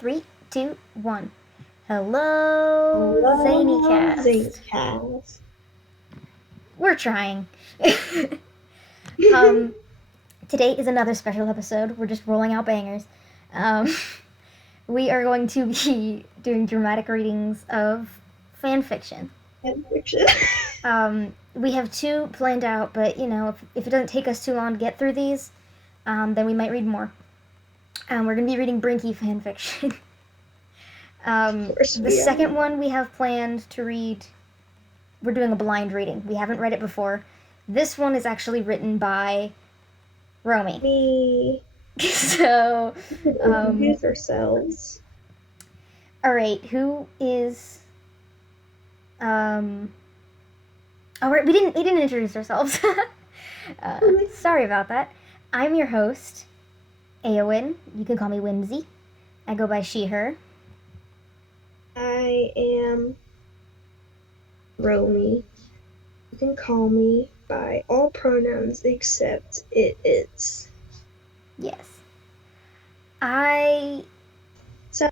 Three, two, one. Hello, Love Zanycast. Zanycast. We're trying. um, Today is another special episode. We're just rolling out bangers. Um, we are going to be doing dramatic readings of fanfiction. Fanfiction. We have two planned out, but if it doesn't take us too long to get through these, then we might read more. We're going to be reading Brinky fanfiction. Of course The we second are. one we have planned to read, we're doing a blind reading. We haven't read it before. This one is actually written by Romy. We So, can introduce ourselves. all right, who is? Um, all right, we didn't introduce ourselves. Sorry about that. I'm your host, Eowyn. You can call me Whimsy. I go by she/her. I am Romy. You can call me by all pronouns except it's. Yes. I So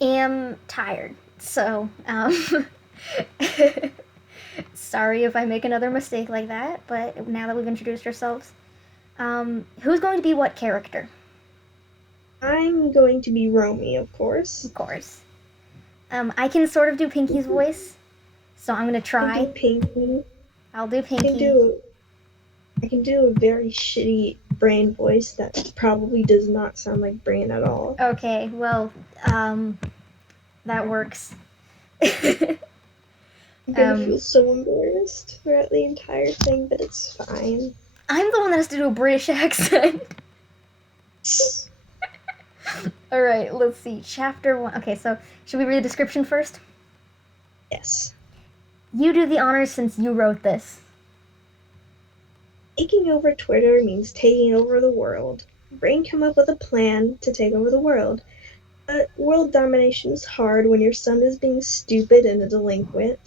am tired. So, sorry if I make another mistake like that, but now that we've introduced ourselves, who's going to be what character? I'm going to be Romy, of course. Of course. I can sort of do Pinky's voice, so I'm gonna I can do try. Pinky. I'll do I can Pinky. do I can do a very shitty Brain voice that probably does not sound like Brain at all. Okay, well, that works. I'm gonna feel so embarrassed throughout the entire thing, but it's fine. I'm the one that has to do a British accent. All right, let's see. Chapter 1. Okay, so should we read the description first? Yes. You do the honors since you wrote this. Taking over Twitter means taking over the world. Brain came up with a plan to take over the world. But world domination is hard when your son is being stupid and a delinquent,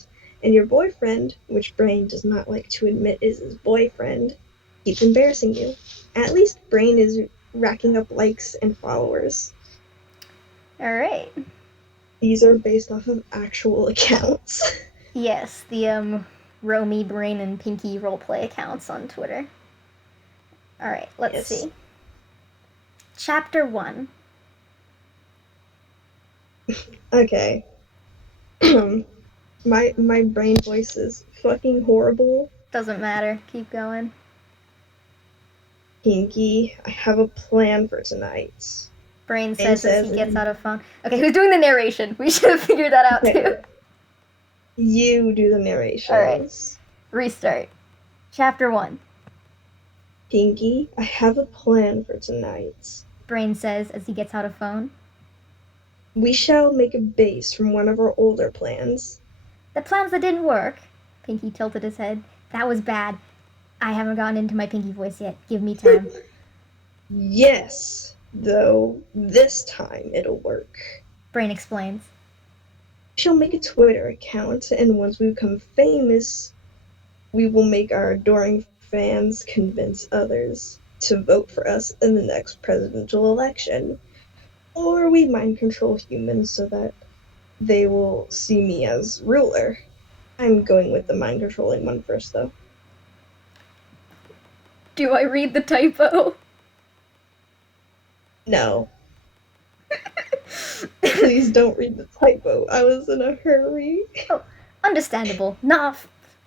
and your boyfriend, which Brain does not like to admit is his boyfriend, keeps embarrassing you. At least Brain is racking up likes and followers. All right. These are based off of actual accounts. Yes, the Romy, Brain, and Pinky roleplay accounts on Twitter. All right, let's Yes. see. Chapter 1. Okay. my brain voice is fucking horrible. Doesn't matter. Keep going. Pinky, I have a plan for tonight. Brain says as he gets out of phone. Okay, who's doing the narration? We should have figured that out too. You do the narrations. All right. Restart. Chapter 1. Pinky, I have a plan for tonight. Brain says as he gets out of phone. We shall make a base from one of our older plans. The plans that didn't work. Pinky tilted his head. That was bad. I haven't gotten into my Pinky voice yet. Give me time. Yes, though this time it'll work. Brain explains. We shall make a Twitter account, and once we become famous, we will make our adoring fans convince others to vote for us in the next presidential election. Or we mind control humans so that they will see me as ruler. I'm going with the mind controlling one first, though. Do I read the typo? No. Please don't read the typo. I was in a hurry. Oh, understandable. Nah,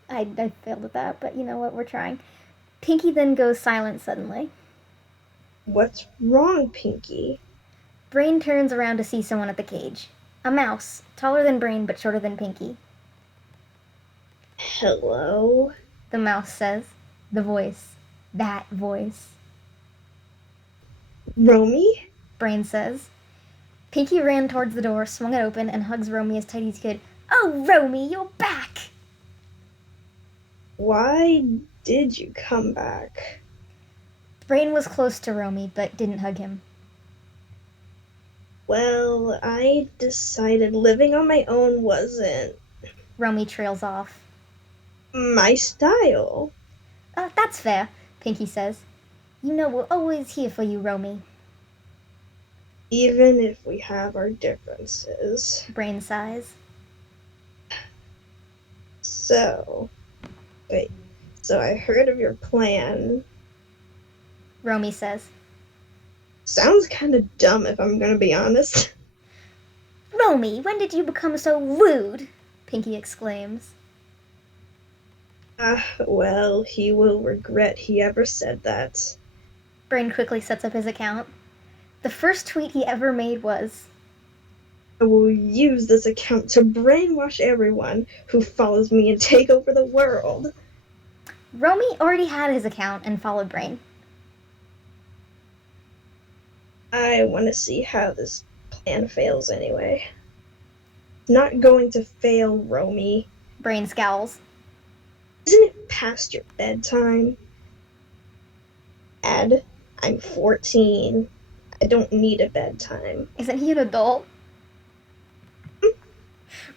I failed at that, but you know what? We're trying. Pinky then goes silent suddenly. What's wrong, Pinky? Brain turns around to see someone at the cage. A mouse, taller than Brain but shorter than Pinky. Hello? The mouse says. The voice. That voice. Romy? Brain says. Pinky ran towards the door, swung it open, and hugs Romy as tight as he could. Oh, Romy, you're back! Why did you come back? Brain was close to Romy, but didn't hug him. Well, I decided living on my own wasn't Romy trails off. my style. That's fair, Pinky says. You know we're always here for you, Romy. even if we have our differences. Brain sighs. So, wait. So I heard of your plan. Romy says. Sounds kind of dumb if I'm gonna be honest. Romy, when did you become so rude? Pinky exclaims. Well, he will regret he ever said that. Brain quickly sets up his account. The first tweet he ever made was, I will use this account to brainwash everyone who follows me and take over the world. Romy already had his account and followed Brain. I want to see how this plan fails anyway. Not going to fail, Romy. Brain scowls. Isn't it past your bedtime? Dad, I'm 14. I don't need a bedtime. Isn't he an adult?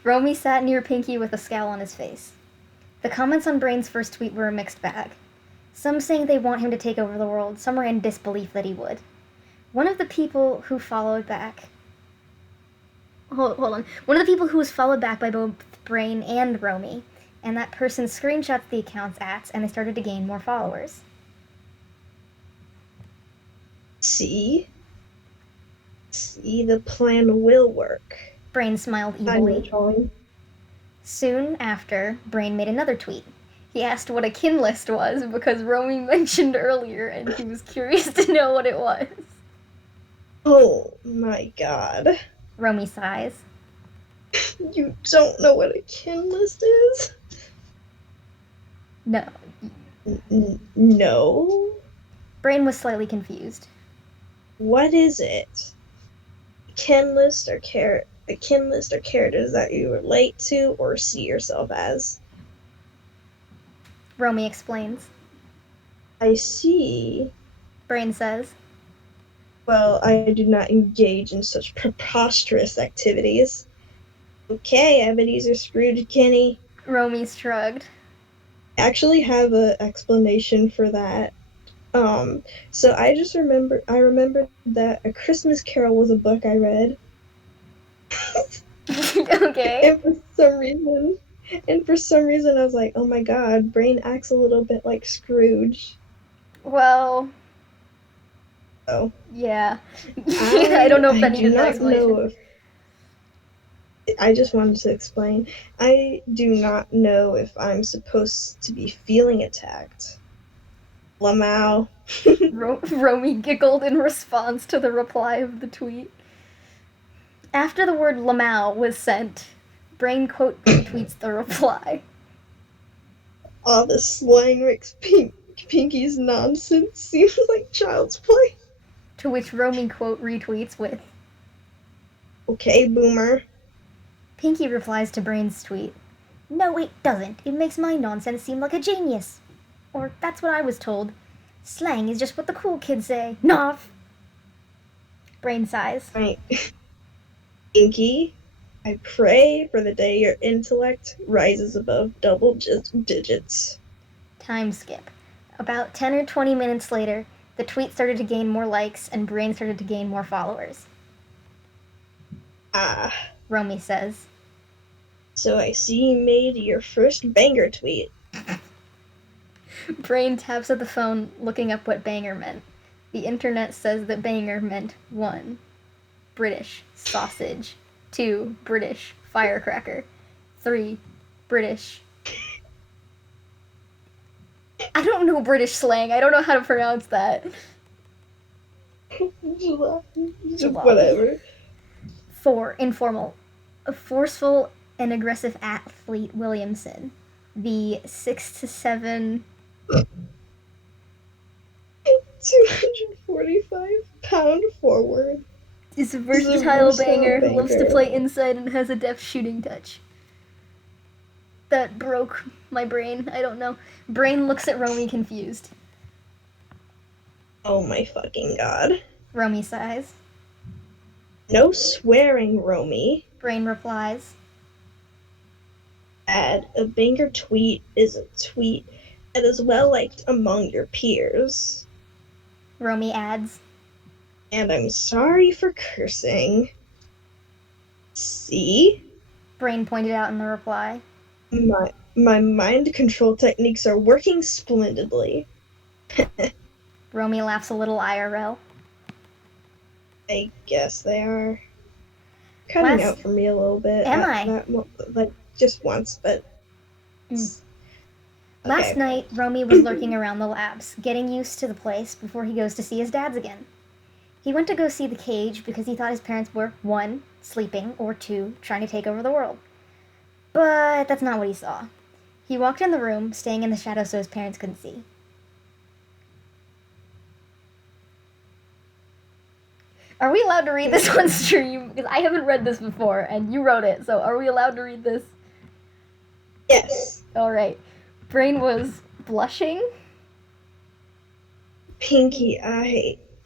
Romy sat near Pinky with a scowl on his face. The comments on Brain's first tweet were a mixed bag. Some saying they want him to take over the world, some were in disbelief that he would. One of the people who followed back... Hold on. One of the people who was followed back by both Brain and Romy, and that person screenshots the account's ats, and they started to gain more followers. See, the plan will work. Brain smiled evilly. I'm Soon after, Brain made another tweet. He asked what a kin list was because Romy mentioned earlier, and he was curious to know what it was. Oh my god. Romy sighs. You don't know what a kin list is? No. No? Brain was slightly confused. What is it? A kin list or characters that you relate to or see yourself as? Romy explains. I see. Brain says. Well, I do not engage in such preposterous activities. Okay, Ebenezer Scrooge Kenny. Romy shrugged. I actually have an explanation for that. So I remembered that A Christmas Carol was a book I read. Okay. And for some reason I was like, oh my god, Brain acts a little bit like Scrooge. Well... Oh. Yeah. I don't know if that needed an explanation. I just wanted to explain. I do not know if I'm supposed to be feeling attacked. Lamau. Romy giggled in response to the reply of the tweet. After the word Lamau was sent, Brain quote retweets the reply. All the slang makes Pinky's nonsense seems like child's play. To which Romy quote retweets with, okay, boomer. Pinky replies to Brain's tweet, no, it doesn't. It makes my nonsense seem like a genius. Or that's what I was told. Slang is just what the cool kids say. Nov! Brain sighs. Right. Pinky, I pray for the day your intellect rises above double digits. Time skip. About 10 or 20 minutes later, the tweet started to gain more likes and Brain started to gain more followers. Romy says. So I see you made your first banger tweet. Brain taps at the phone, looking up what banger meant. The internet says that banger meant 1. British, sausage. 2. British, firecracker. 3. British. I don't know British slang. I don't know how to pronounce that. Whatever. 4. Informal. A forceful and aggressive athlete Williamson. The 6 to 7... 245-pound forward. Is a versatile banger who loves to play inside and has a deft shooting touch. That broke my brain. I don't know. Brain looks at Romy confused. Oh my fucking god. Romy sighs. No swearing, Romy. Brain replies. A banger tweet is a tweet that is well liked among your peers. Romy adds. And I'm sorry for cursing. See? Brain pointed out in the reply. My mind control techniques are working splendidly. Romy laughs a little IRL. I guess they are. Cutting out for me a little bit. Am I? Like, just once, but... Last night, Romy was lurking around the labs, getting used to the place before he goes to see his dad's again. He went to go see the cage because he thought his parents were 1, sleeping, or 2, trying to take over the world. But that's not what he saw. He walked in the room, staying in the shadow so his parents couldn't see. Are we allowed to read this on stream? Because I haven't read this before, and you wrote it, so are we allowed to read this? Yes. Alright. Brain was blushing. Pinky,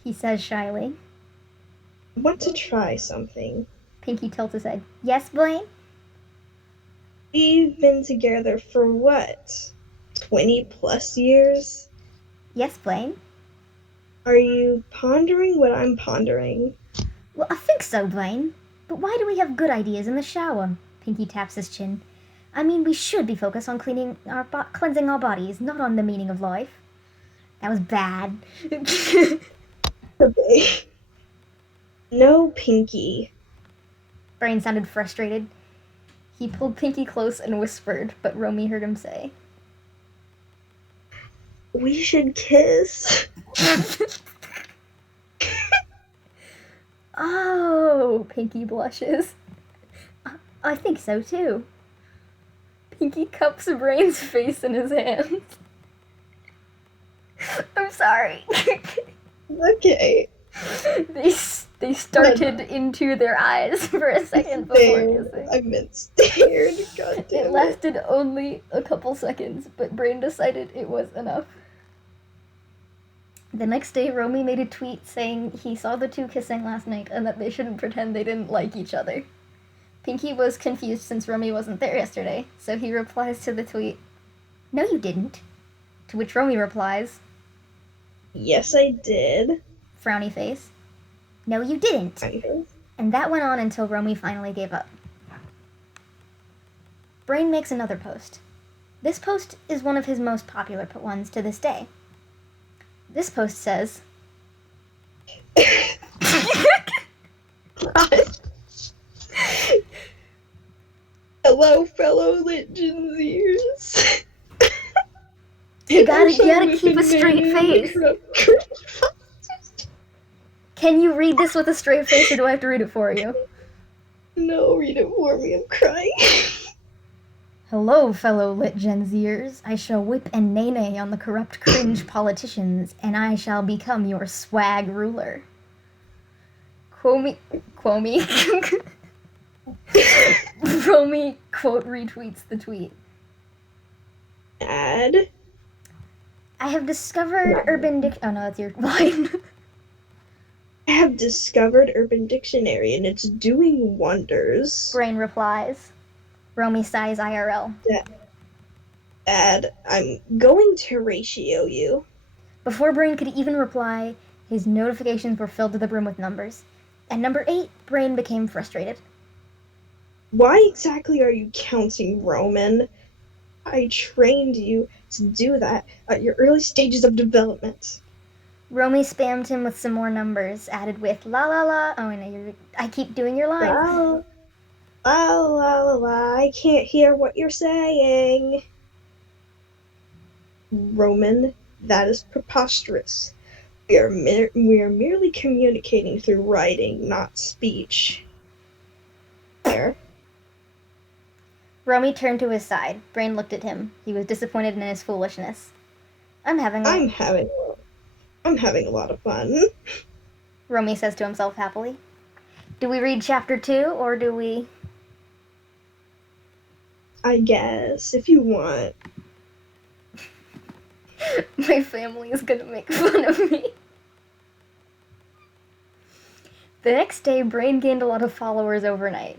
he says shyly. Want to try something. Pinky tilts his head. Yes, Blaine? We've been together for what? 20 plus years? Yes, Blaine. Are you pondering what I'm pondering? Well, I think so, Blaine. But why do we have good ideas in the shower? Pinky taps his chin. I mean, we should be focused on cleansing our bodies, not on the meaning of life. That was bad. Okay. No, Pinky. Brain sounded frustrated. He pulled Pinky close and whispered, but Romy heard him say, We should kiss. Oh, Pinky blushes. I think so too. Pinky cups Brain's face in his hands. I'm sorry. Okay. They started into their eyes for a second before kissing. I meant stared. God damn It lasted only a couple seconds, but Brain decided it was enough. The next day, Romy made a tweet saying he saw the two kissing last night and that they shouldn't pretend they didn't like each other. Pinky was confused since Romy wasn't there yesterday, so he replies to the tweet, "No, you didn't." To which Romy replies, Yes, I did. Frowny face. "No, you didn't." And that went on until Romy finally gave up. Brain makes another post. This post is one of his most popular ones to this day. This post says, Hello, fellow lit Gen Zers. You gotta keep a straight face. Can you read this with a straight face, or do I have to read it for you? No, read it for me. I'm crying. Hello, fellow lit Gen Zers. I shall whip and nay-nay on the corrupt cringe politicians, and I shall become your swag ruler. Romy quote retweets the tweet. Add. I have discovered oh no, that's your line. I have discovered Urban Dictionary and it's doing wonders. Brain replies. Romy sighs IRL. Add. I'm going to ratio you. Before Brain could even reply, his notifications were filled to the brim with numbers. At number 8, Brain became frustrated. Why exactly are you counting, Roman? I trained you to do that at your early stages of development. Romy spammed him with some more numbers, added with la la la. Oh, no, I keep doing your line. La la la la, I can't hear what you're saying. Roman, that is preposterous. We are merely communicating through writing, not speech. There. Romy turned to his side. Brain looked at him. He was disappointed in his foolishness. I'm having a lot of fun. Romy says to himself happily. Do we read chapter 2, or do we... I guess, if you want. My family is gonna make fun of me. The next day, Brain gained a lot of followers overnight.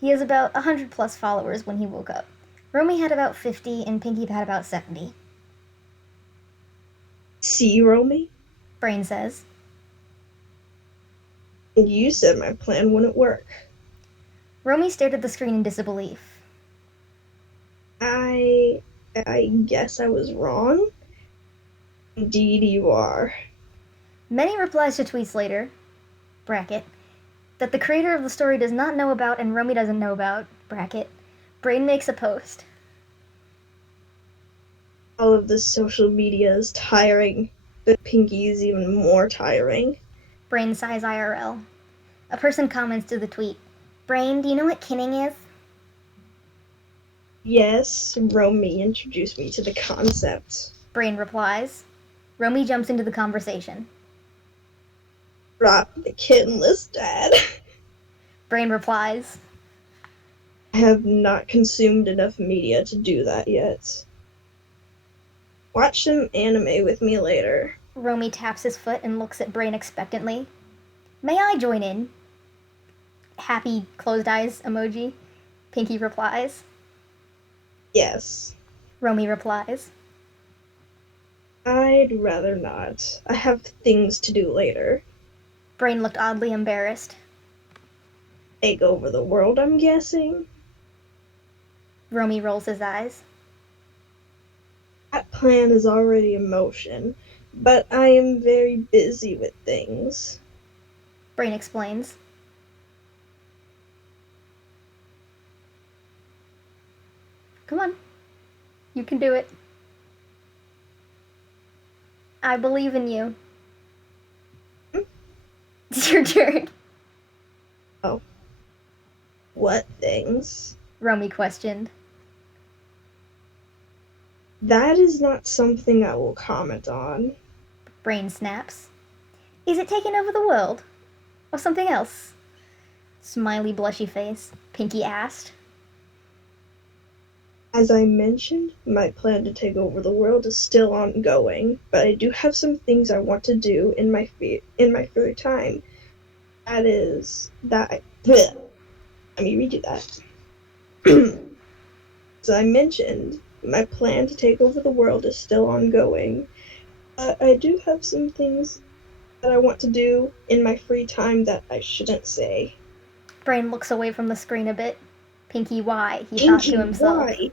He has about 100 plus followers when he woke up. Romy had about 50, and Pinky had about 70. See, Romy? Brain says. And you said my plan wouldn't work. Romy stared at the screen in disbelief. I guess I was wrong. Indeed you are. Many replies to tweets later, bracket, that the creator of the story does not know about and Romy doesn't know about, bracket, Brain makes a post. All of this social media is tiring, but Pinky is even more tiring. Brain sighs IRL. A person comments to the tweet, Brain, do you know what kinning is? Yes, Romy introduced me to the concept. Brain replies. Romy jumps into the conversation. Drop the kitten list, Dad. Brain replies. I have not consumed enough media to do that yet. Watch some anime with me later. Romy taps his foot and looks at Brain expectantly. May I join in? Happy closed eyes emoji. Pinky replies. Yes. Romy replies. I'd rather not. I have things to do later. Brain looked oddly embarrassed. Take over the world, I'm guessing? Romy rolls his eyes. That plan is already in motion, but I am very busy with things. Brain explains. Come on. You can do it. I believe in you. It's your turn. Oh. What things? Romy questioned. That is not something I will comment on. Brain snaps. Is it taking over the world? Or something else? Smiley blushy face. Pinky asked. As I mentioned, my plan to take over the world is still ongoing, but I do have some things I want to do in my free time. That is that. Bleh. Let me redo that. As I mentioned, my plan to take over the world is still ongoing. I do have some things that I want to do in my free time that I shouldn't say. Brain looks away from the screen a bit. Pinky, why? He thought Pinky, to himself. why?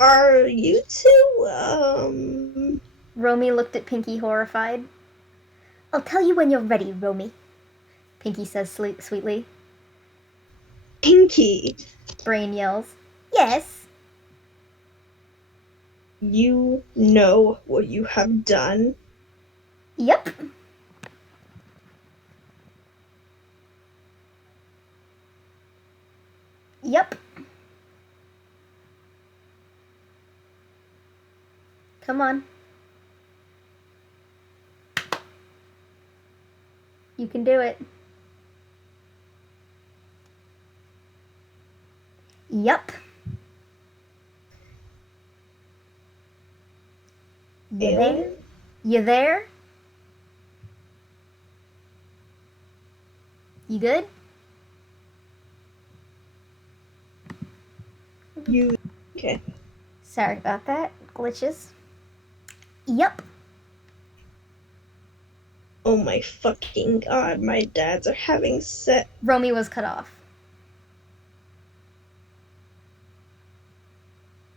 Are you two, Romy looked at Pinky horrified. I'll tell you when you're ready, Romy. Pinky says sweetly. Pinky! Brain yells. Yes? You know what you have done? Yep. Yep. Come on. You can do it. Yup. You there? You there? You good? You. Okay. Sorry about that. Glitches. Yup. Oh my fucking god, my dads are having sex. Romy was cut off.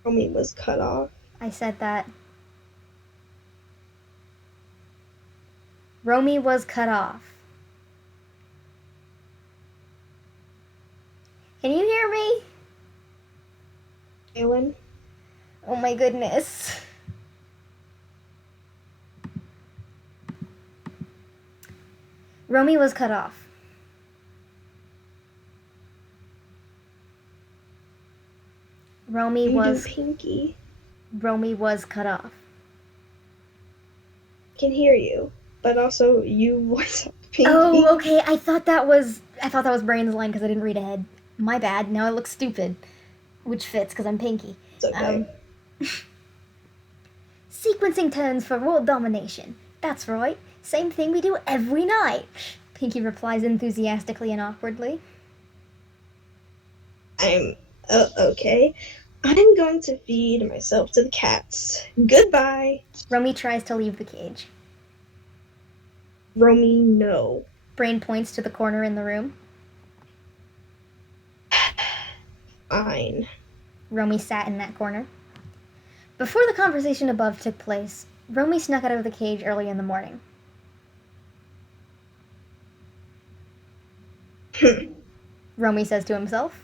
Romy was cut off. I said that. Romy was cut off. Can you hear me? Eowyn? Oh my goodness. Romy was cut off. Romy was Pinky. Romy was cut off. I can hear you, but also you voice Pinky. Oh, okay. I thought that was Brain's line because I didn't read ahead. My bad. Now I look stupid, which fits because I'm Pinky. It's okay. Sequencing turns for world domination. That's right. Same thing we do every night. Pinky replies enthusiastically and awkwardly. I'm okay. I'm going to feed myself to the cats. Goodbye. Romy tries to leave the cage. Romy, no. Brain points to the corner in the room. Fine. Romy sat in that corner. Before the conversation above took place, Romy snuck out of the cage early in the morning. Romy says to himself.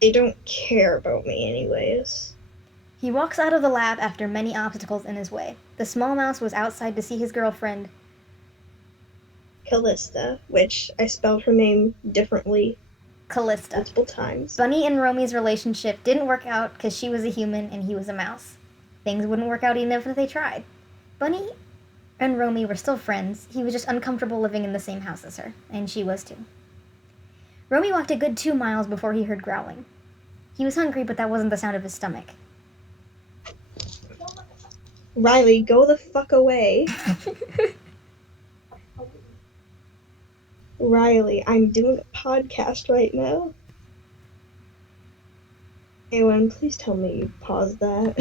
They don't care about me anyways. He walks out of the lab after many obstacles in his way. The small mouse was outside to see his girlfriend, Callista, which I spelled her name differently Callista. multiple times. Bunny and Romy's relationship didn't work out because she was a human and he was a mouse. Things wouldn't work out even if they tried. Bunny and Romy were still friends. He was just uncomfortable living in the same house as her, and she was too. Romy walked a good 2 miles before he heard growling. He was hungry, but that wasn't the sound of his stomach. Riley, go the fuck away. Riley, I'm doing a podcast right now. Eowyn, please tell me you paused that.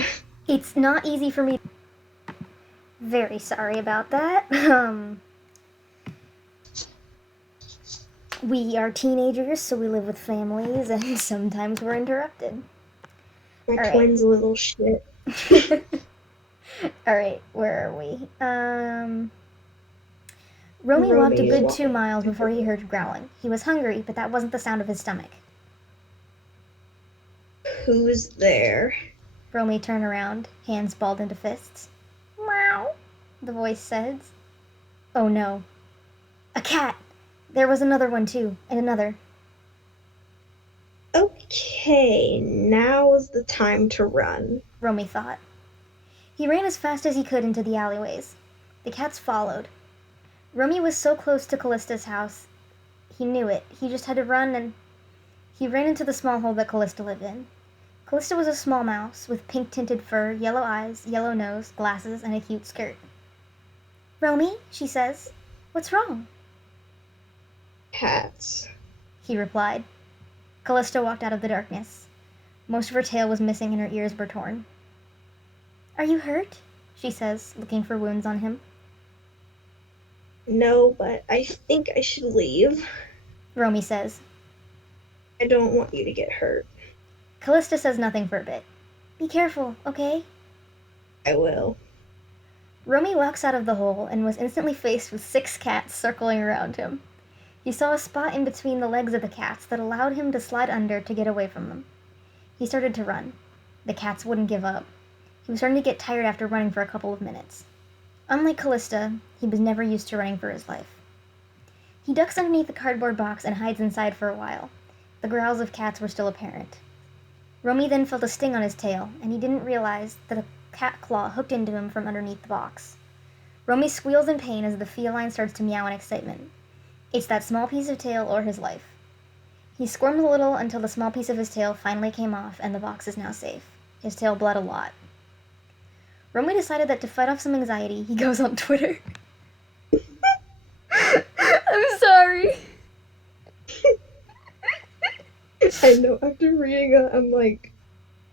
It's not easy for me. Very sorry about that. We are teenagers, so we live with families, and sometimes we're interrupted. My All right. twin's a little shit. Alright, where are we? Romy walked a good 2 miles before he heard growling. He was hungry, but that wasn't the sound of his stomach. Who's there? Romy turned around, hands balled into fists. Meow, the voice says. Oh no. A cat! There was another one too, and another. Okay, now's the time to run, Romy thought. He ran as fast as he could into the alleyways. The cats followed. Romy was so close to Callista's house. He knew it. He just had to run, and he ran into the small hole that Callista lived in. Callista was a small mouse with pink-tinted fur, yellow eyes, yellow nose, glasses, and a cute skirt. Romy, she says, what's wrong? Cats, He replied. Callista walked out of the darkness. Most of her tail was missing and her ears were torn. Are you hurt? She says, looking for wounds on him. No, but I think I should leave. Romy says. I don't want you to get hurt. Callista says nothing for a bit. Be careful, okay? I will. Romy walks out of the hole and was instantly faced with 6 cats circling around him. He saw a spot in between the legs of the cats that allowed him to slide under to get away from them. He started to run. The cats wouldn't give up. He was starting to get tired after running for a couple of minutes. Unlike Callista, he was never used to running for his life. He ducks underneath the cardboard box and hides inside for a while. The growls of cats were still apparent. Romy then felt a sting on his tail, and he didn't realize that a cat claw hooked into him from underneath the box. Romy squeals in pain as the feline starts to meow in excitement. It's that small piece of tail or his life. He squirmed a little until the small piece of his tail finally came off and the box is now safe. His tail bled a lot. Romy decided that to fight off some anxiety, he goes on Twitter. I'm sorry. I know, after reading it, I'm like,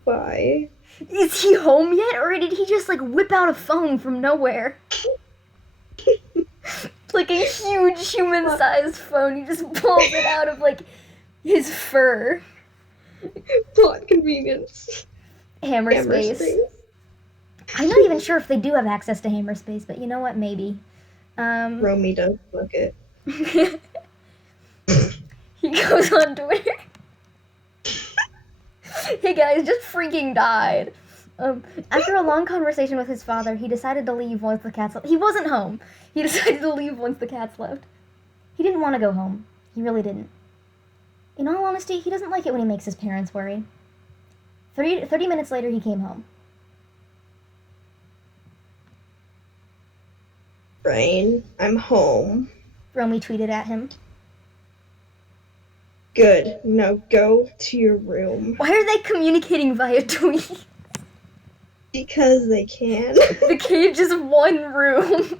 why? Is he home yet, or did he just, whip out a phone from nowhere? Like a huge human-sized phone. He just pulls it out of, his fur. Plot convenience. Hammerspace. I'm not even sure if they do have access to Hammerspace, but you know what? Maybe. Romy does look it. He goes on Twitter. Hey guys, just freaking died. After a long conversation with his father, he decided to leave once the cats left. He wasn't home. He decided to leave once the cats left. He didn't want to go home. He really didn't. In all honesty, he doesn't like it when he makes his parents worry. 30 minutes later, he came home. Brain, I'm home. Romy tweeted at him. Good. Now go to your room. Why are they communicating via tweet? Because they can. The cage is one room.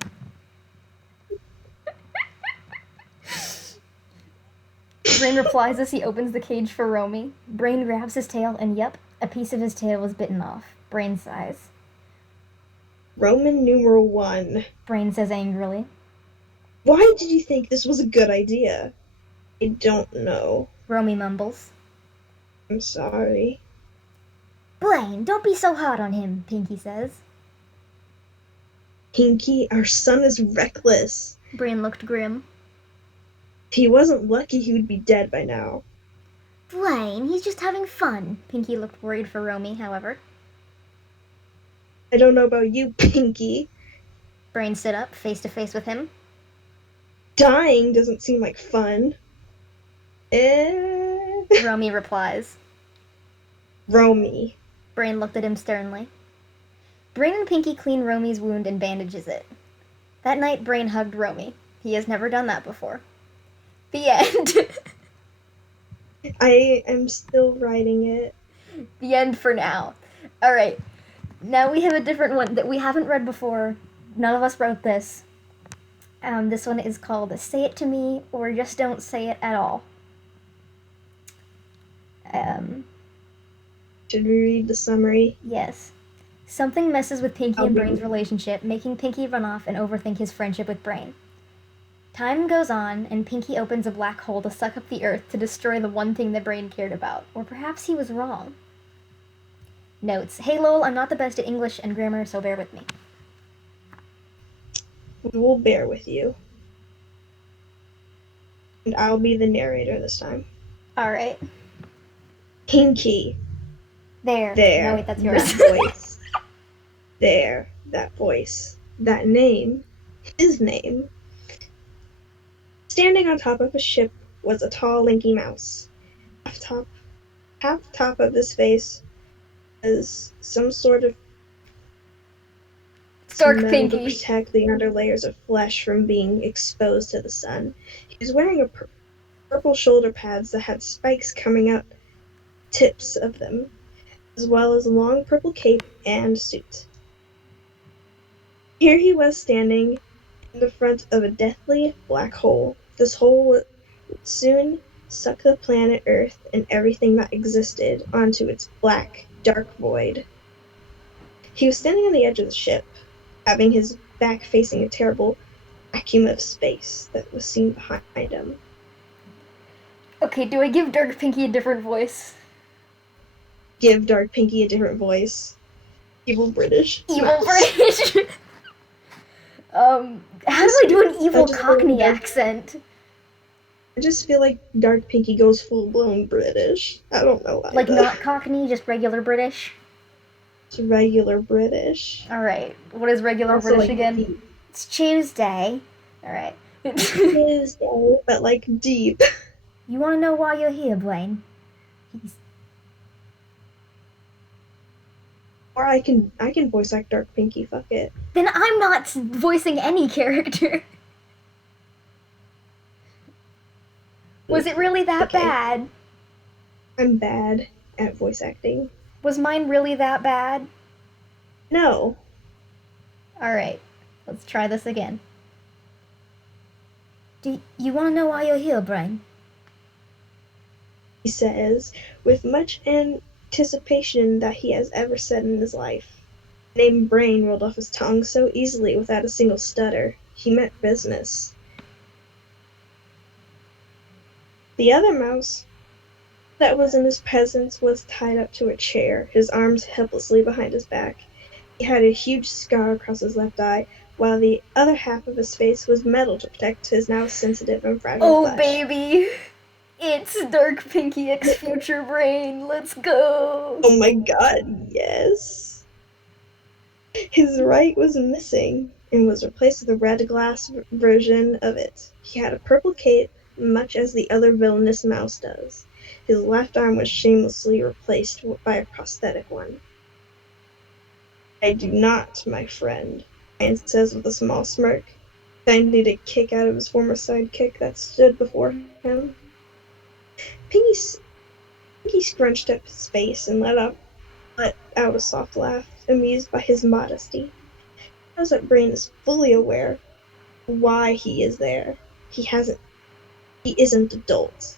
Brain replies as he opens the cage for Romy. Brain grabs his tail, and yep, a piece of his tail was bitten off. Brain sighs. Roman numeral 1. Brain says angrily. Why did you think this was a good idea? I don't know. Romy mumbles. I'm sorry. Blaine, don't be so hard on him, Pinky says. Pinky, our son is reckless. Brain looked grim. If he wasn't lucky, he would be dead by now. Blaine, he's just having fun. Pinky looked worried for Romy, however. I don't know about you, Pinky. Brain stood up, face to face with him. Dying doesn't seem like fun. Romy replies. Romy. Brain looked at him sternly. Brain and Pinky clean Romy's wound and bandages it. That night, Brain hugged Romy. He has never done that before. The end. I am still writing it. The end for now. Alright. Now we have a different one that we haven't read before. None of us wrote this. This one is called Say It To Me or Just Don't Say It At All. Should we read the summary? Yes. Something messes with Pinky and Brain's relationship, making Pinky run off and overthink his friendship with Brain. Time goes on, and Pinky opens a black hole to suck up the Earth to destroy the one thing that Brain cared about. Or perhaps he was wrong. Notes. Hey lol, I'm not the best at English and grammar, so bear with me. We will bear with you. And I'll be the narrator this time. Alright. Pinky. There. There. No, wait, that's yours. That voice. There. That voice. That name. His name. Standing on top of a ship was a tall, lanky mouse. Half top of his face was some sort of Dark metal Pinky. to protect the under layers of flesh from being exposed to the sun. He was wearing a purple shoulder pads that had spikes coming out tips of them, as well as a long purple cape and suit. Here he was standing in the front of a deathly black hole. This hole would soon suck the planet Earth and everything that existed onto its black, dark void. He was standing on the edge of the ship, having his back facing a terrible vacuum of space that was seen behind him. Okay, do I give Dark Pinky a different voice? Give Dark Pinky a different voice. Evil British. Evil British! How do I do an evil Cockney accent? I just feel like Dark Pinky goes full-blown British. I don't know why. Like not Cockney, just regular British? It's regular British. Alright, what is regular Also, British like, again? deep. It's Tuesday. Alright. Tuesday, but like deep. You wanna know why you're here, Blaine? Or I can voice act Dark Pinky, fuck it. Then I'm not voicing any character. Was it really that Okay. bad? I'm bad at voice acting. Was mine really that bad? No. Alright, let's try this again. Do you want to know why you're here, Brian? He says, with much anticipation that he has ever said in his life. The name Brain rolled off his tongue so easily without a single stutter. He meant business. The other mouse that was in his presence was tied up to a chair, his arms helplessly behind his back. He had a huge scar across his left eye, while the other half of his face was metal to protect his now sensitive and fragile flesh. Baby! It's Dark Pinky X Future Brain, let's go! Oh my god, yes! His right was missing, and was replaced with a red glass version of it. He had a purple cape, much as the other villainous mouse does. His left arm was shamelessly replaced by a prosthetic one. I do not, my friend, Ryan says with a small smirk, finding a kick out of his former sidekick that stood before him. Pinky scrunched up his face and let out a soft laugh, amused by his modesty. He knows that Brain is fully aware why he is there. He isn't adult.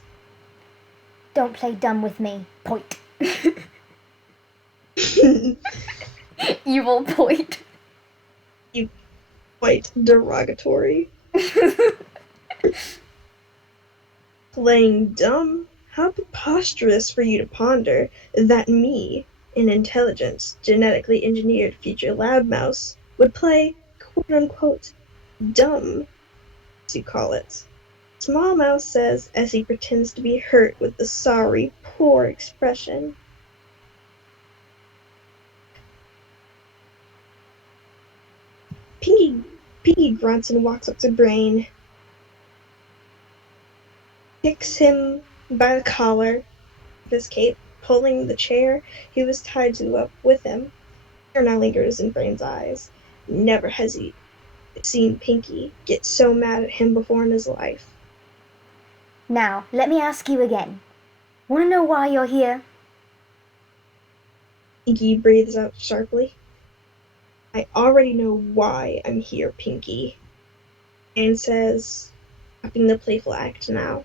Don't play dumb with me. Point. Evil point. quite derogatory. Playing dumb? How preposterous for you to ponder that me, an intelligent, genetically engineered future lab mouse, would play quote-unquote dumb, as you call it. Small Mouse says as he pretends to be hurt with the sorry, poor expression. Pinky grunts and walks up to Brain, kicks him by the collar of his cape, pulling the chair he was tied to up with him. Fear now lingers in Brain's eyes. Never has he seen Pinky get so mad at him before in his life. Now, let me ask you again. Want to know why you're here? Pinky breathes out sharply. I already know why I'm here, Pinky. Brain says, upping the playful act now.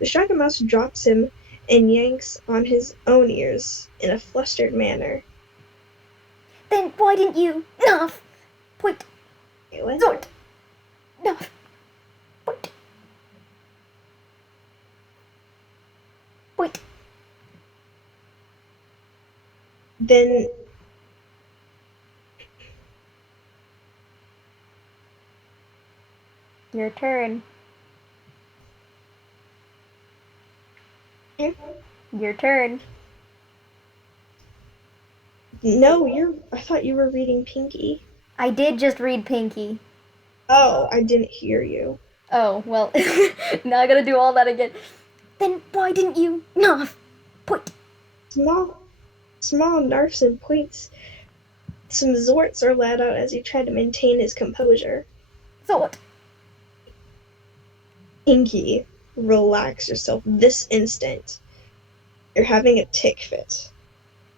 The Striker Mouse drops him and yanks on his own ears in a flustered manner. Then why didn't you? Enough! Point! Eowyn? Zort! Enough! Point! Point! Then Your turn. Your turn. No, I thought you were reading Pinky. I did just read Pinky. Oh, I didn't hear you. Oh, well, now I gotta do all that again. Then why didn't you? Enough! Point! Small narfs and points. Some zorts are let out as he tried to maintain his composure. Zort! Pinky, relax yourself this instant. You're having a tick fit.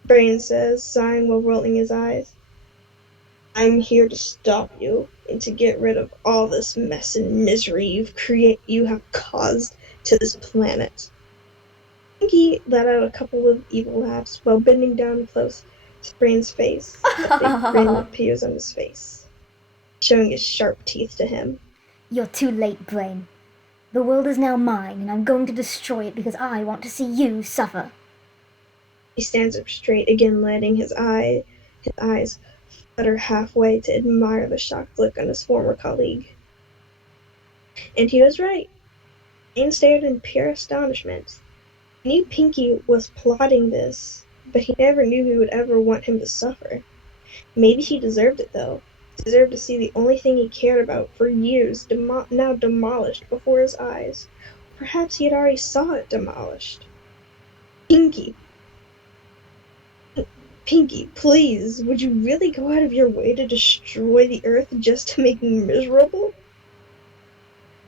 Brain says, sighing while rolling his eyes. I'm here to stop you and to get rid of all this mess and misery you have caused to this planet. Pinky let out a couple of evil laughs while bending down close to Brain's face. A big grin appears on his face, showing his sharp teeth to him. You're too late, Brain. The world is now mine, and I'm going to destroy it because I want to see you suffer. He stands up straight again, letting his eyes flutter halfway to admire the shocked look on his former colleague. And he was right. Brain stared in pure astonishment. He knew Pinky was plotting this, but he never knew he would ever want him to suffer. Maybe he deserved it, though. Deserved to see the only thing he cared about for years now demolished before his eyes. Perhaps he had already saw it demolished. Pinky, please, would you really go out of your way to destroy the Earth just to make me miserable?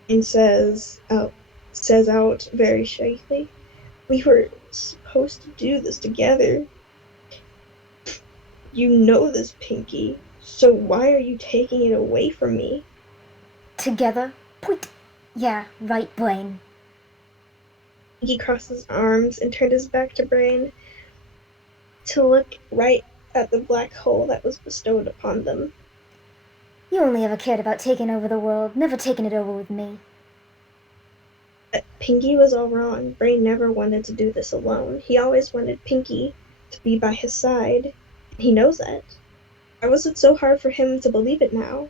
And says out very shakily, we were supposed to do this together. You know this, Pinky, so why are you taking it away from me? Together? Point! Yeah, right, Brain. Pinky crossed his arms and turned his back to Brain to look right at the black hole that was bestowed upon them. You only ever cared about taking over the world, never taking it over with me. But Pinky was all wrong. Brain never wanted to do this alone. He always wanted Pinky to be by his side. He knows that. Why was it so hard for him to believe it now?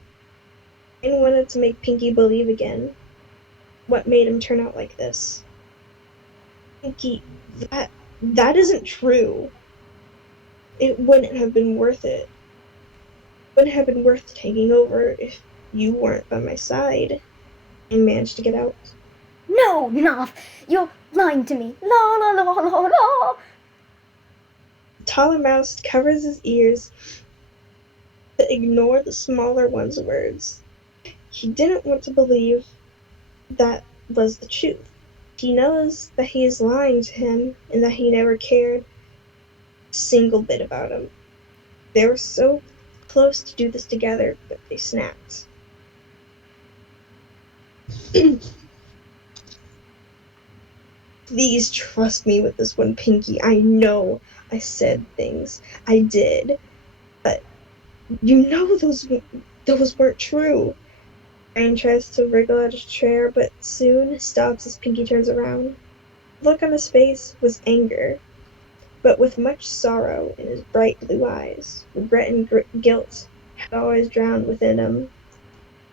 Brain wanted to make Pinky believe again. What made him turn out like this? Pinky, that isn't true. It wouldn't have been worth it. It wouldn't have been worth taking over if you weren't by my side. And managed to get out. No, Knopf! You're lying to me. La la la la la! The taller mouse covers his ears to ignore the smaller one's words. He didn't want to believe that was the truth. He knows that he is lying to him and that he never cared a single bit about him. They were so close to do this together, but they snapped. Please trust me with this one, Pinky. I know I said things. I did. But you know those Those weren't true. Brain tries to wriggle out of his chair, but soon stops as Pinky turns around. The look on his face was anger, but with much sorrow in his bright blue eyes. Regret and guilt had always drowned within him,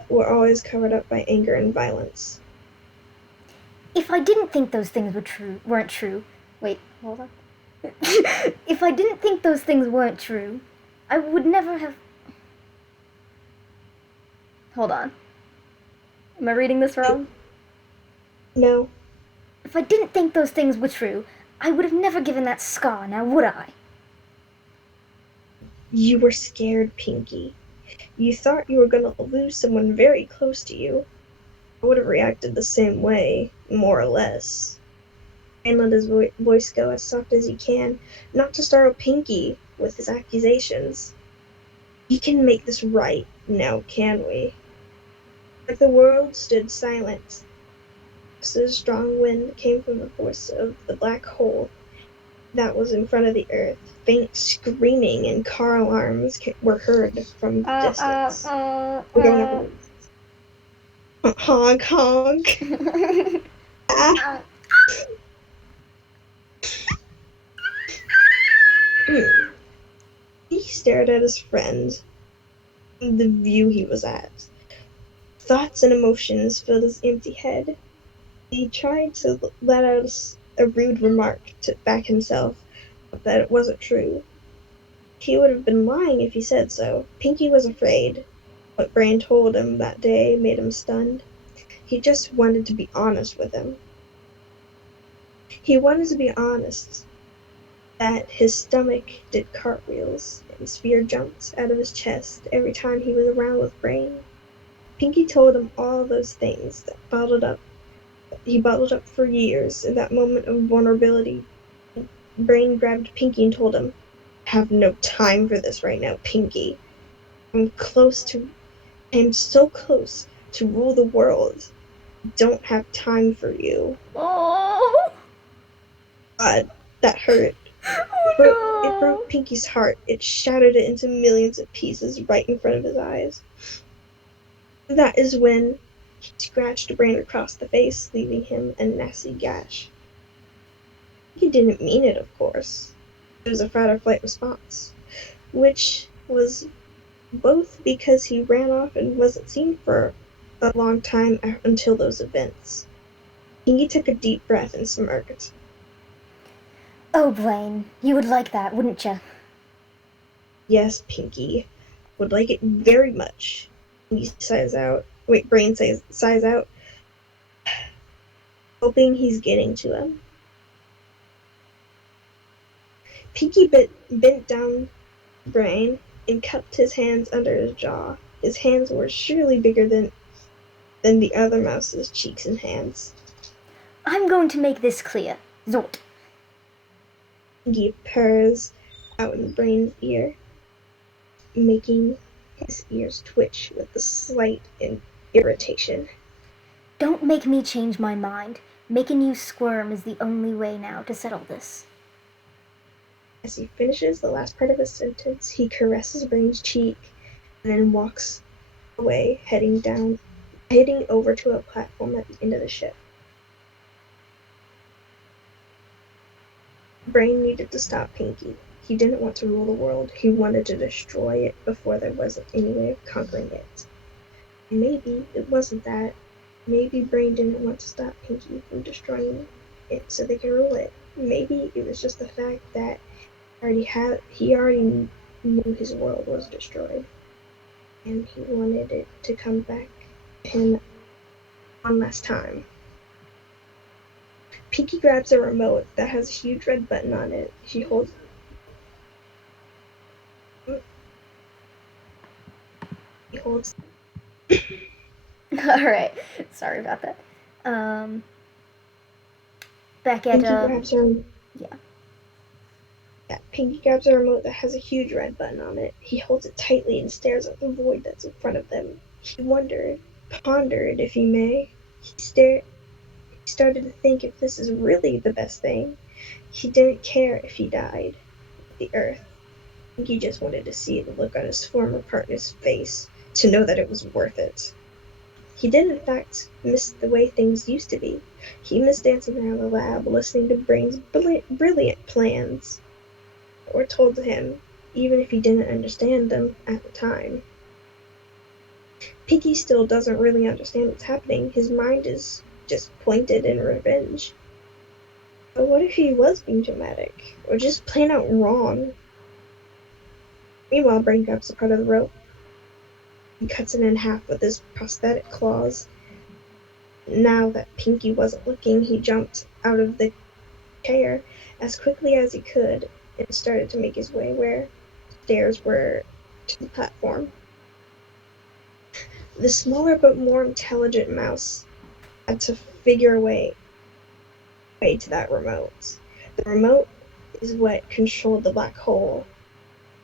were always covered up by anger and violence. If I didn't think those things weren't true. Wait, hold on. If I didn't think those things weren't true, I would never have. Hold on. Am I reading this wrong? No. If I didn't think those things were true, I would have never given that scar, now would I? You were scared, Pinky. You thought you were going to lose someone very close to you. I would have reacted the same way, more or less. And let his voice go as soft as he can, not to startle Pinky with his accusations. We can make this right now, can we? Like the world stood silent. Just as a strong wind came from the force of the black hole that was in front of the earth. Faint screaming and car alarms were heard from the distance. We're going up and honk, honk. Ah. He stared at his friend, the view he was at. Thoughts and emotions filled his empty head. He tried to let out a rude remark to back himself, but that it wasn't true. He would have been lying if he said so. Pinky was afraid. What Brain told him that day made him stunned. He just wanted to be honest with him. He wanted to be honest that his stomach did cartwheels and his fear jumped out of his chest every time he was around with Brain. Pinky told him all those things that he bottled up for years. In that moment of vulnerability, Brain grabbed Pinky and told him, I have no time for this right now, Pinky. I am so close to rule the world. I don't have time for you. Oh! God, that hurt. Oh It broke Pinky's heart. It shattered it into millions of pieces right in front of his eyes. That is when he scratched Brain across the face, leaving him a nasty gash. He didn't mean it, of course. It was a fight-or-flight response, which was both because he ran off and wasn't seen for a long time until those events. Pinky took a deep breath and smirked. Oh, Blaine, you would like that, wouldn't you? Yes, Pinky. Would like it very much. Pinky sighs out. Brain sighs out. Hoping he's getting to him. Pinky bent down Brain and cupped his hands under his jaw. His hands were surely bigger than the other mouse's cheeks and hands. I'm going to make this clear. Zort. Pinky purrs out in Brain's ear, making his ears twitch with a slight irritation. Don't make me change my mind. Making you squirm is the only way now to settle this. As he finishes the last part of his sentence, he caresses Brain's cheek and then walks away, heading over to a platform at the end of the ship. Brain needed to stop Pinky. He didn't want to rule the world. He wanted to destroy it before there wasn't any way of conquering it. Maybe it wasn't that. Maybe Brain didn't want to stop Pinky from destroying it so they could rule it. Maybe it was just the fact that he already knew his world was destroyed, and he wanted it to come back to him one last time. Pinky grabs a remote that has a huge red button on it. He holds Alright, sorry about that. Back at, Pinky grabs a remote that has a huge red button on it. He holds it tightly and stares at the void that's in front of them. He pondered, if you may. He started to think if this is really the best thing. He didn't care if he died. The Earth. Pinky just wanted to see the look on his former partner's face, to know that it was worth it. He did, in fact, miss the way things used to be. He missed dancing around the lab, listening to Brain's brilliant plans that were told to him, even if he didn't understand them at the time. Pinky still doesn't really understand what's happening. His mind is just pointed in revenge. But what if he was being dramatic? Or just plain out wrong? Meanwhile, Brain grabs a part of the rope and cuts it in half with his prosthetic claws. Now that Pinky wasn't looking, he jumped out of the chair as quickly as he could and started to make his way where stairs were to the platform. The smaller but more intelligent mouse had to figure a way to that remote. The remote is what controlled the black hole.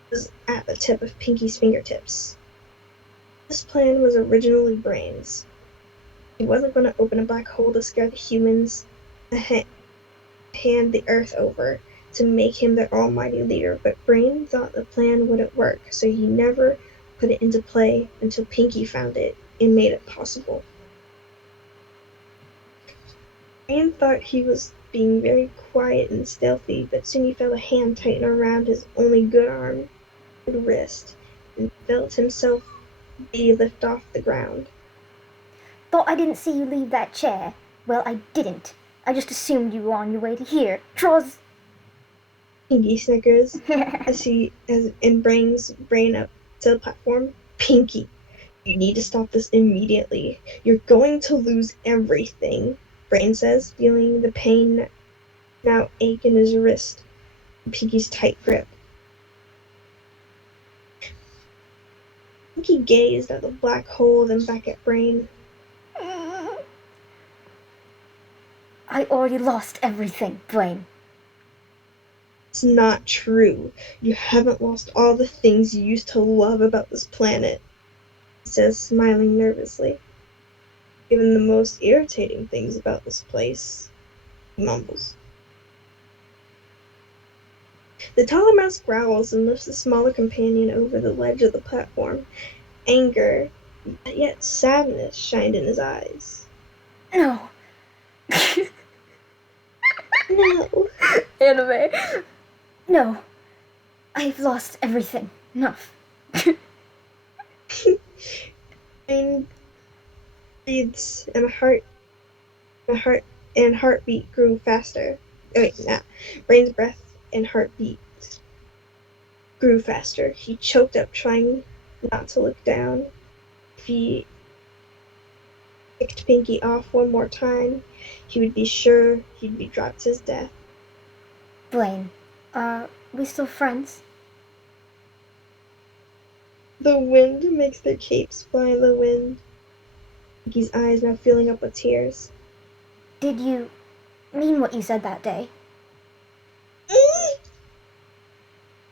It was at the tip of Pinky's fingertips. This plan was originally Brain's. He wasn't going to open a black hole to scare the humans and hand the Earth over to make him their almighty leader, but Brain thought the plan wouldn't work, so he never put it into play until Pinky found it and made it possible. Brain thought he was being very quiet and stealthy, but soon he felt a hand tighten around his only good arm and wrist, and felt himself be lifted off the ground. Thought I didn't see you leave that chair. Well, I didn't. I just assumed you were on your way to here. Troz! Pinky snickers and brings Brain up to the platform. Pinky, you need to stop this immediately. You're going to lose everything, Brain says, feeling the pain now ache in his wrist and Pinky's tight grip. Pinky gazed at the black hole, then back at Brain. I already lost everything, Brain. It's not true. You haven't lost all the things you used to love about this planet, he says, smiling nervously. Even the most irritating things about this place, he mumbles. The taller mouse growls and lifts the smaller companion over the ledge of the platform. Anger, yet sadness, shined in his eyes. No. No. Anime. No. I've lost everything. Enough. And breathes, and heartbeat grew faster. Brain's breath and heartbeat grew faster. He choked up, trying not to look down. If he picked Pinky off one more time, he would be sure he'd be dropped to his death. Blaine, are we still friends? The wind makes their capes fly in the wind. Pinky's eyes now filling up with tears. Did you mean what you said that day?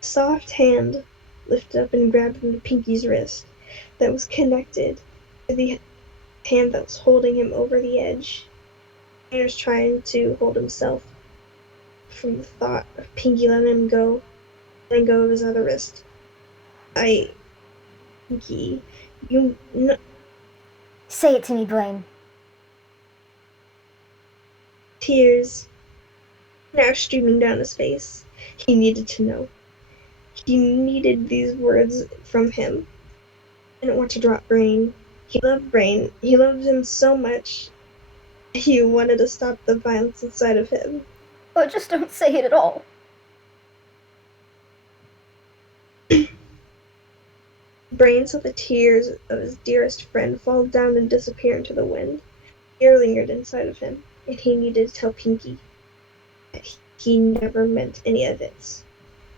Soft hand lifted up and grabbed into Pinky's wrist that was connected to the hand that was holding him over the edge. He was trying to hold himself from the thought of Pinky letting go of his other wrist. Pinky, you know. Say it to me, Blaine. Tears now streaming down his face. He needed to know. He needed these words from him. He didn't want to drop Brain. He loved Brain. He loved him so much. He wanted to stop the violence inside of him. Oh, just don't say it at all. Brain saw the tears of his dearest friend fall down and disappear into the wind. Fear lingered inside of him, and he needed to tell Pinky that he never meant any of it.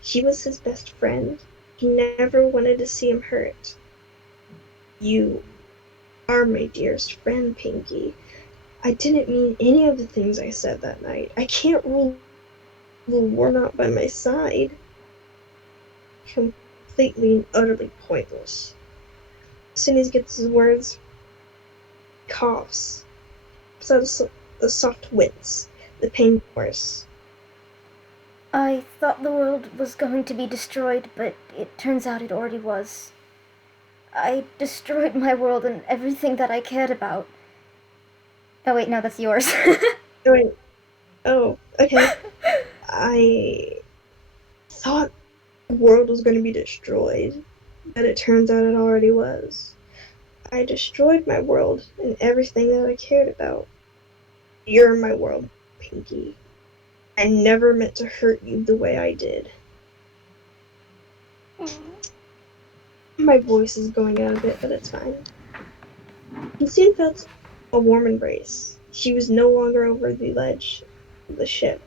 He was his best friend. He never wanted to see him hurt. You are my dearest friend, Pinky. I didn't mean any of the things I said that night. I can't rule the war not by my side. Completely and utterly pointless. As soon as he gets his words, he coughs. So a soft wince. The pain worse. I thought the world was going to be destroyed, but it turns out it already was. I destroyed my world and everything that I cared about. Oh wait, no, that's yours. Oh, wait. Oh, okay. I thought the world was going to be destroyed, but it turns out it already was. I destroyed my world and everything that I cared about. You're my world, Pinky. I never meant to hurt you the way I did. My voice is going out a bit, but it's fine. He soon felt a warm embrace. She was no longer over the ledge of the ship.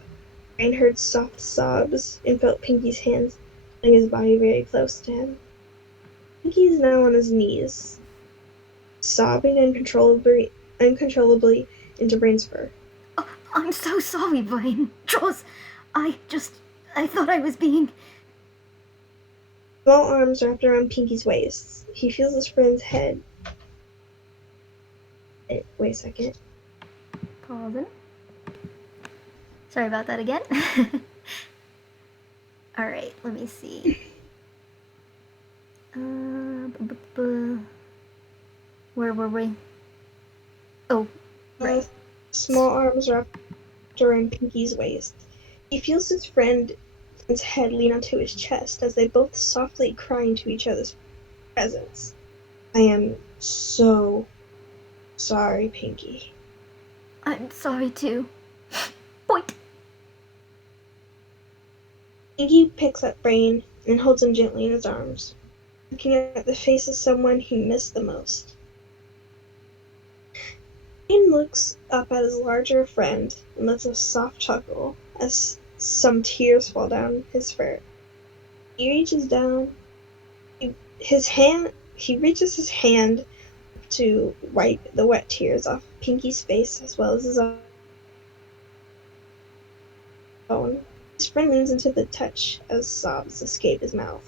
Rain heard soft sobs and felt Pinky's hands pulling his body very close to him. Pinky is now on his knees, sobbing uncontrollably into Brain's fur. Oh, I'm so sorry, Brain. I thought I was being... Small arms wrapped around Pinky's waist. He feels his friend's head. Wait a second. Pardon? Sorry about that again. Alright, let me see. Where were we? Oh, right. Small arms wrapped around Pinky's waist. He feels his friend's head lean onto his chest as they both softly cry into each other's presence. I am so sorry, Pinky. I'm sorry too. Point. Pinky picks up Brain and holds him gently in his arms, looking at the face of someone he missed the most. Brain looks up at his larger friend and lets a soft chuckle as some tears fall down his fur. He reaches down. He reaches his hand to wipe the wet tears off Pinky's face as well as his own. His friend leans into the touch as sobs escape his mouth.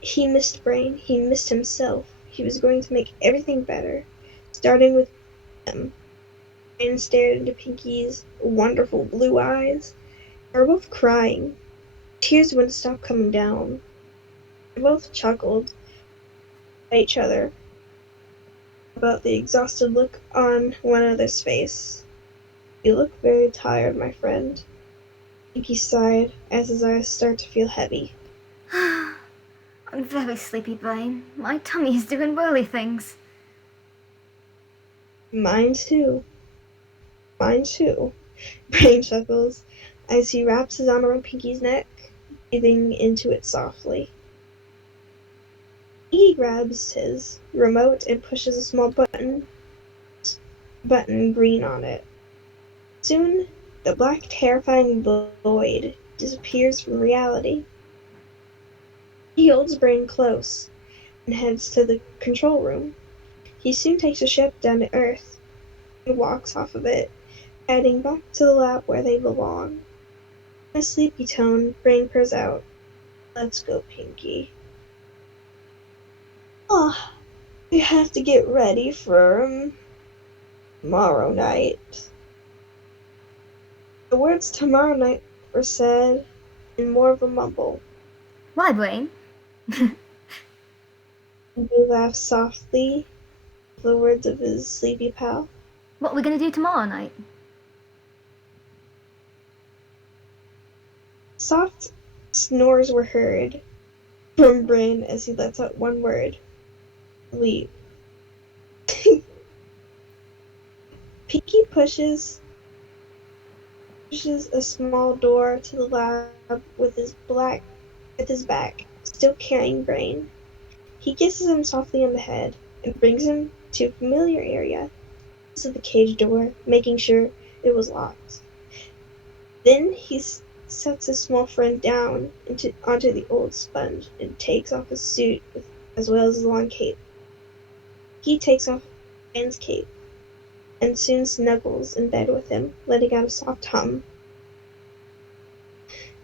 He missed Brain. He missed himself. He was going to make everything better, starting with him. Brain stared into Pinky's wonderful blue eyes. They were both crying. Tears wouldn't stop coming down. They both chuckled at each other about the exhausted look on one another's face. You look very tired, my friend. Pinky sighed as his eyes start to feel heavy. I'm very sleepy, Brain. My tummy is doing whirly things. Mine too. Mine too. Brain chuckles as he wraps his arm around Pinky's neck, breathing into it softly. He grabs his remote and pushes a small button green on it. Soon, the black, terrifying void disappears from reality. He holds Brain close and heads to the control room. He soon takes the ship down to Earth and walks off of it, heading back to the lab where they belong. In a sleepy tone, Brain purrs out, "Let's go, Pinky." Oh, we have to get ready for tomorrow night. The words tomorrow night were said in more of a mumble. Why, Brain? He laughed softly at the words of his sleepy pal. What are we gonna do tomorrow night? Soft snores were heard from Brain as he lets out one word. Leave. Pinky pushes a small door to the lab with his back, still carrying Brain. He kisses him softly on the head and brings him to a familiar area of the cage door, making sure it was locked. Then he sets his small friend down onto the old sponge and takes off his suit as well as his long cape. He takes off Brain's cape and soon snuggles in bed with him, letting out a soft hum.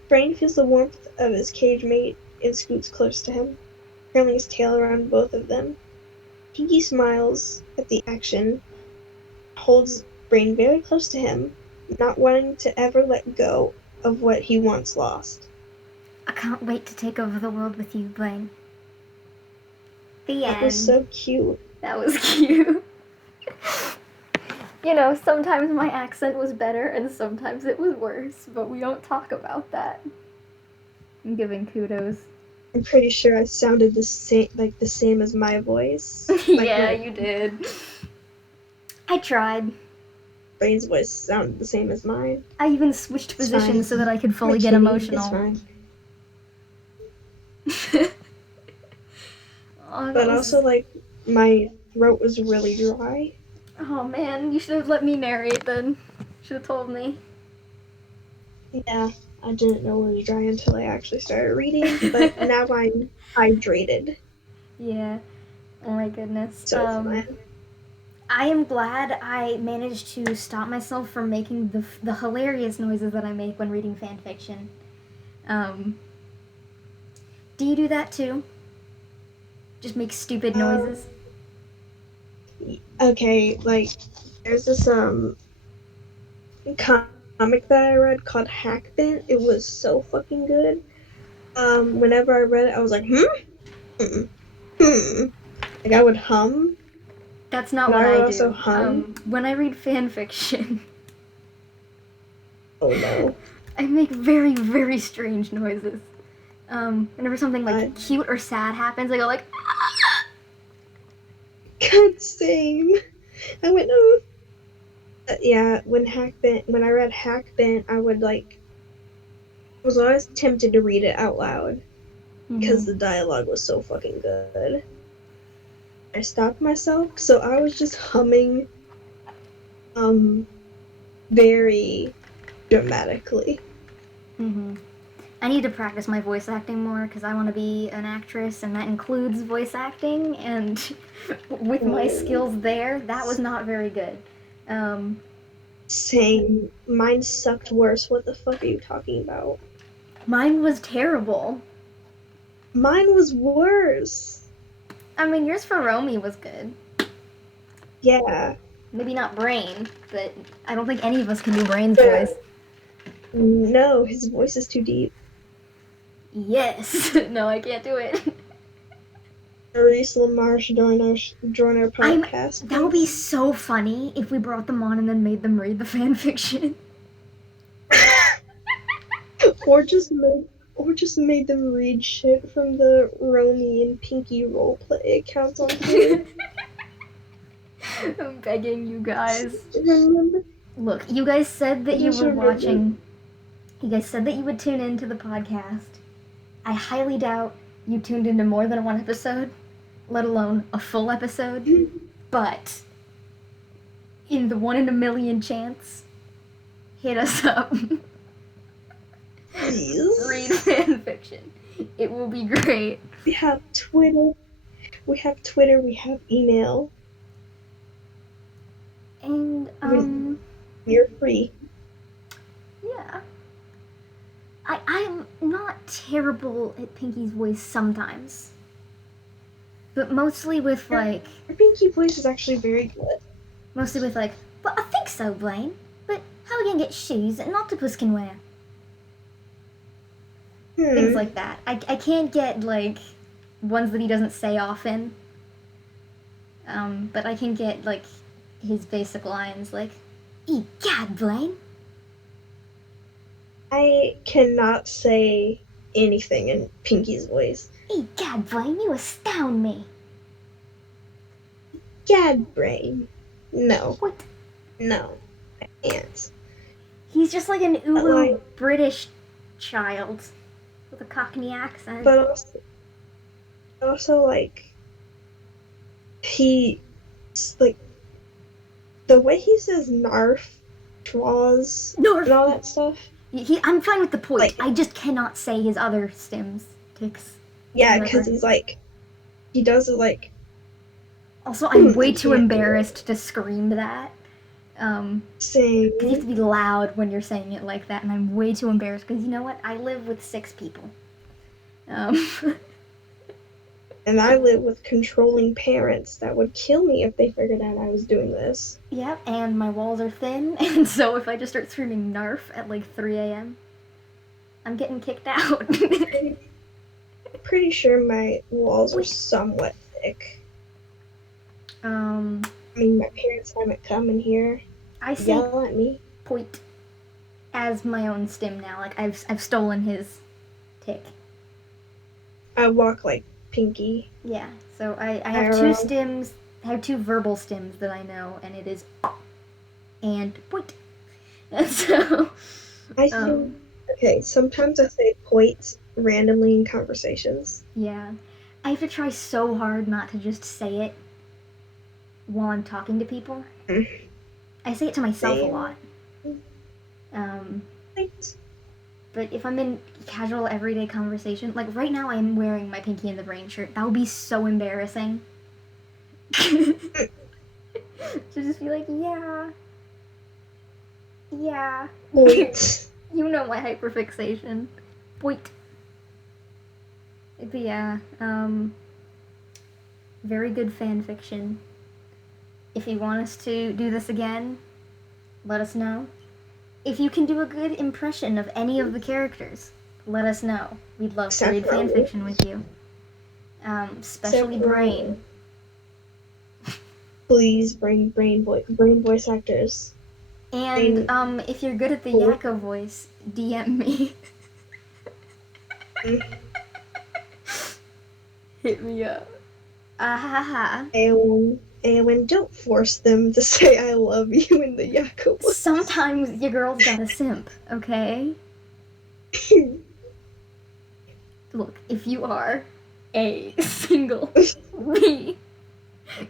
Brain feels the warmth of his cage mate and scoots close to him, curling his tail around both of them. Pinky smiles at the action, holds Brain very close to him, not wanting to ever let go of what he once lost. I can't wait to take over the world with you, Brain. The That end. was so cute. That was cute. You know, sometimes my accent was better and sometimes it was worse, but we don't talk about that. I'm giving kudos. I'm pretty sure I sounded the same as my voice. Yeah, you did. I tried. Brain's voice sounded the same as mine. I even switched positions so that I could fully get It's emotional. fine. Oh, But also, like, my throat was really dry. Oh man, you should have let me narrate then. Should have told me. Yeah, I didn't know it was dry until I actually started reading, but now I'm hydrated. Yeah. Oh my goodness. So it's fine. I am glad I managed to stop myself from making the hilarious noises that I make when reading fan fiction. Do you do that too? Just make stupid noises? Okay, like, there's this comic that I read called Hackbent. It was so fucking good. Whenever I read it, I was like, like, I would hum. That's not what I do. When I read fan fiction, oh no, I make very, very strange noises. Whenever something like cute or sad happens, I go like, ah! God, same. I went, oh. Yeah, when I read Hackbent, I would was always tempted to read it out loud because the dialogue was so fucking good. I stopped myself, so I was just humming, very dramatically. I need to practice my voice acting more because I want to be an actress, and that includes voice acting. And with my skills there, that was not very good. Same. Mine sucked worse. What the fuck are you talking about? Mine was terrible. Mine was worse. I mean, yours for Romy was good. Yeah. Maybe not Brain, but I don't think any of us can do Brain's voice. No, his voice is too deep. Yes. No, I can't do it. Maurice Lamar should join our podcast. That would be so funny if we brought them on and then made them read the fan fiction. or just made them read shit from the Romy and Pinky roleplay accounts on Twitter. I'm begging you guys. Remember? Look, you guys said that you were watching. You guys said that you would tune into the podcast. I highly doubt you tuned into more than one episode, let alone a full episode. But in the 1 in a million chance, hit us up. Please. Read fan fiction. It will be great. We have Twitter. We have email. And you're free. Yeah. I'm not terrible at Pinky's voice sometimes. But mostly with Her Pinky voice is actually very good. Mostly with well, I think so, Blaine. But how are we gonna get shoes that an octopus can wear? Things like that. I can't get ones that he doesn't say often. But I can get his basic lines "Egad, Blaine." I cannot say anything in Pinky's voice. Egad, Blaine, you astound me. Gad brain. No. What? No. I can't. He's just like an uwu British child with a Cockney accent. But also he, the way he says narf, draws, and all that stuff. I'm fine with the point. I just cannot say his other stims, ticks. Yeah, because he's he does it Also, I'm way too embarrassed to scream that. Same. Because you have to be loud when you're saying it like that, and I'm way too embarrassed because you know what? I live with 6 people. And I live with controlling parents that would kill me if they figured out I was doing this. Yep, and my walls are thin, and so if I just start screaming narf at 3 a.m., I'm getting kicked out. Pretty sure my walls are somewhat nitpick? Um, I mean, my parents haven't come in here. I say Yell at me. point as my own stim now. Like I've stolen his tick. I walk like Pinky. Yeah. So I have two IRL. stims. I have two verbal stims that I know, and it is and point. And so, I say, okay, sometimes I say point randomly in conversations. yeah, I have to try so hard not to just say it while I'm talking to people. I say it to myself a Same. lot. Point. But if I'm in casual everyday conversation, like right now I'm wearing my Pinky in the Brain shirt. That would be so embarrassing. To just be like, yeah. Point. You know my hyperfixation. Point. But yeah, very good fan fiction. If you want us to do this again, let us know. If you can do a good impression of any of the characters, let us know. We'd love to read fan fiction with you. Especially Brain. Please bring brain voice actors. And if you're good at the Yakko voice, DM me. Hit me up. Ahaha. Eowyn, don't force them to say I love you in the Yakko voice. Sometimes your girl's got a simp, okay? Look, if you are A, single, B,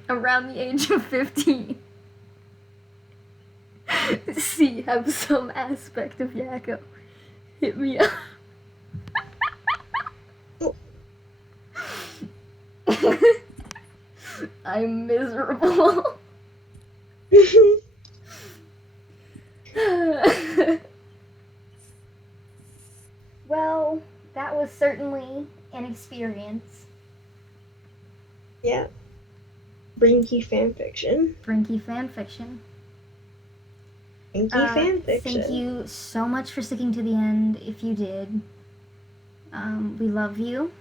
around the age of 15, C, have some aspect of Yakko, hit me up. I'm miserable. Well, that was certainly an experience. Yeah. Brinky fanfiction. Brinky fanfiction. Brinky fanfiction. Thank you so much for sticking to the end, if you did. We love you.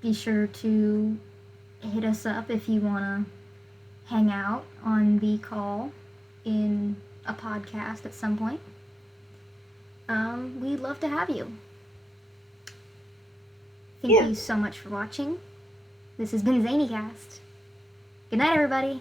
Be sure to hit us up if you want to hang out on the call in a podcast at some point. We'd love to have you. Thank you so much for watching. This has been Zanycast. Good night, everybody.